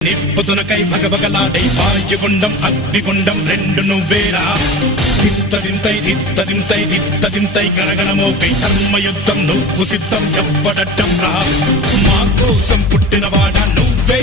నిప్పుతునకై భగభగలాడై వాయుగుండం అగ్నిగుండం రెండు నువ్వేరా తిత్తదింతై గణగణమోకై ధర్మయుద్ధం నువ్వు సిద్ధం ఎవ్వడట్టం రా మా కోసం పుట్టినవాడా నువ్వే